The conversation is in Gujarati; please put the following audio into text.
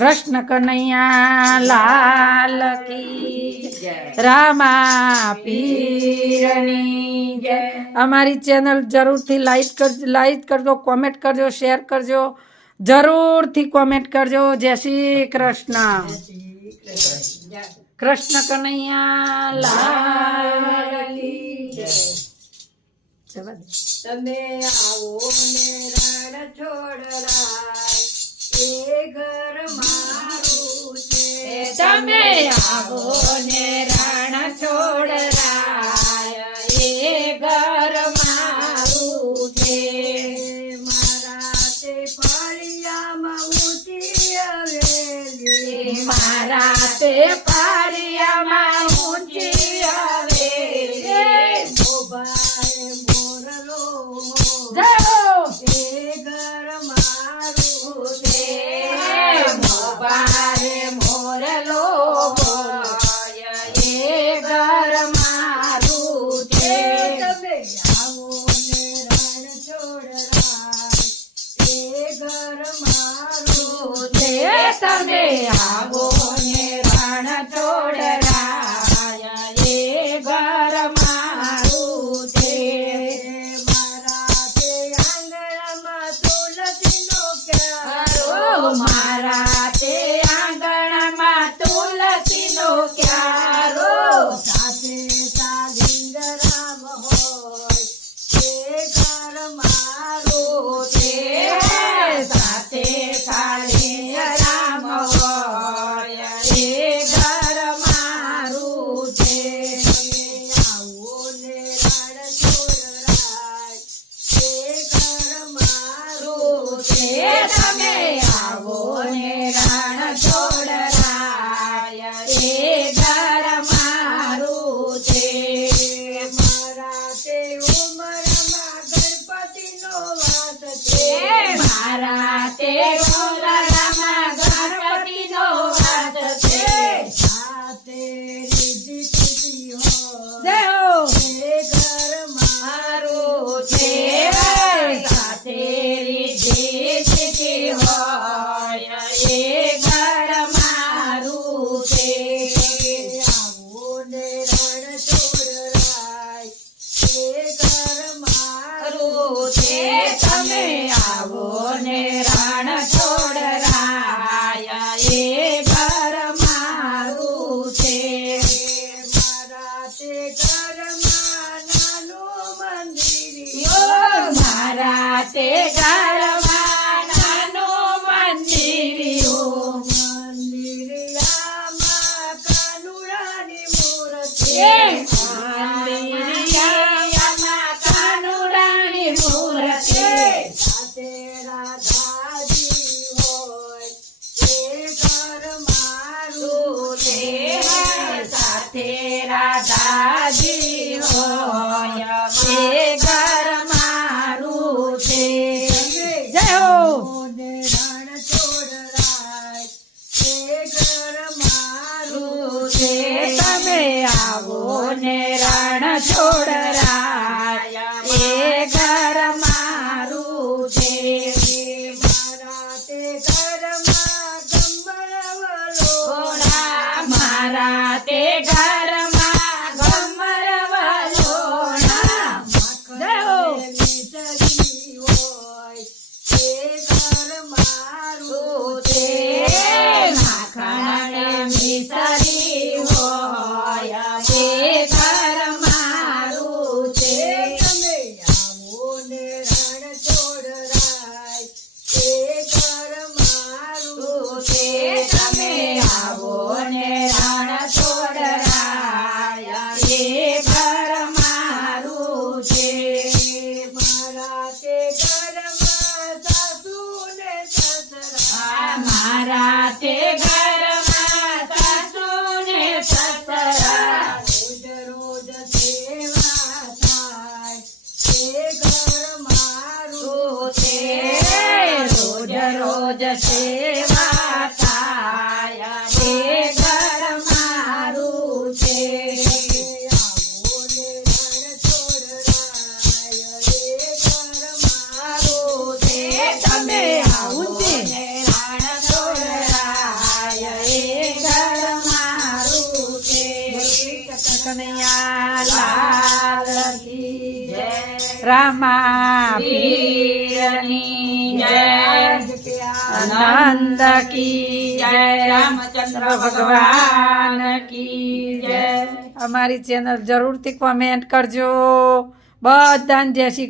કૃષ્ણ કનૈયા લાલ કી જય, રામા પીરની જય। અમારી ચેનલ જરૂરથી લાઈક કરજો, કોમેન્ટ કરજો, શેર કરજો, જરૂરથી કોમેન્ટ કરજો। જય શ્રી કૃષ્ણ। કૃષ્ણ કનૈયા લાલ કી જય। તમે આવો ને રણ છોડરાય, એ ઘર મારું છે। તમે આવો ને રણ છોડરાય, એ ઘર મારું છે। મારા તે ફળિયામાં ઊંચી હવેલી, મારા તે ફળિયામાં ઊંચી હવેલી, મોભાએ મોરલો જાઓ એ ઘર મારું છે। મોબારે મોરલો બોય, એ ઘર મારું છે। તમે આવો ને રણ છોડરાય, એ ઘર મારું છે। તમે આવો ને રણ છોડરાય, એ ઘર મારું છે। મારા તે આંગણામાં તુલસીનો ક્યારો, મારા તે આંગણામાં તુલસીનો ક્યારો, સાથે સાલિંગરામ હોય, એ ઘર મારું છે। સાથે સાલી રામ હોય, એ ઘર મારું છે। આવો ને રણ છોડરાય, એ ઘર મારું છે। તમે આવો ને રણ છોડરાય, એ ઘર મારું છે। મારા તે ઉમરમાં ગણપતિનો વાસ છે। મારા તે ગોલામાં ગણપતિનો વાસ છે। સાથે રીતિ સ્થિતિ હોય, દેહો એ ઘર મારું છે। સાથે રીતિ સ્થિતિ હોય, એ ઘર મારું છે। આવો ને રણ છોડરાય, એ ઘર મારું છે। તમે આવો ને રણ છોડરાય, એ ઘર મારું છે। મારા તે ઘરમાં નાનું મંદિર, મારા તે ઘરમાં નાનું મંદિરિયું, મંદિરિયામાં કાનુડાની મૂર્તિ, મંદિરિયામાં કાનુડાની મૂર્તિ, સાથે રાધાજી હોય, એ ઘર મારું છે। સાથે રાધાજી હોય, એ ઘર મારું છે। જય હો। ને રણ છોડરાય, એ ઘર મારું છે। તમે આવો ને રણ છોડરાય, એ ઘર મારું છે। મારા તે ઘરમાં ગમરવલોણા, મારા તે ઘરમાં ગમર વલોણા, મિસરી હોય, એ ઘર મારું છે। માખણ મિસરી હોય, એ ઘર મારું છે। તમે આવો ને રણ છોડરાય, એ ઘર મારું છે। તમે આવો ને રણ છોડરાય, એ ઘર મારું છે। મારા તે ઘરમાં સાસુ ને સસરા, મારા તે ઘરમાં સાસુ ને સસરા, રોજ રોજ સેવા થાય, એ ઘર મારું છે। રોજ રોજ સેવા થાય, એ ઘર મારું છે। આવો ને રણ છોડરાય, એ ઘર મારું છે। તમે આવું છે રણ છોડરાય, કનૈયા લાલ કી જય, રામા પીરની જય, નંદ કી જય, રામચંદ્ર ભગવાન કી જય. અમારી ચેનલ જરૂરથી કોમેન્ટ કરજો. બધાને જય શ્રી કૃષ્ણ.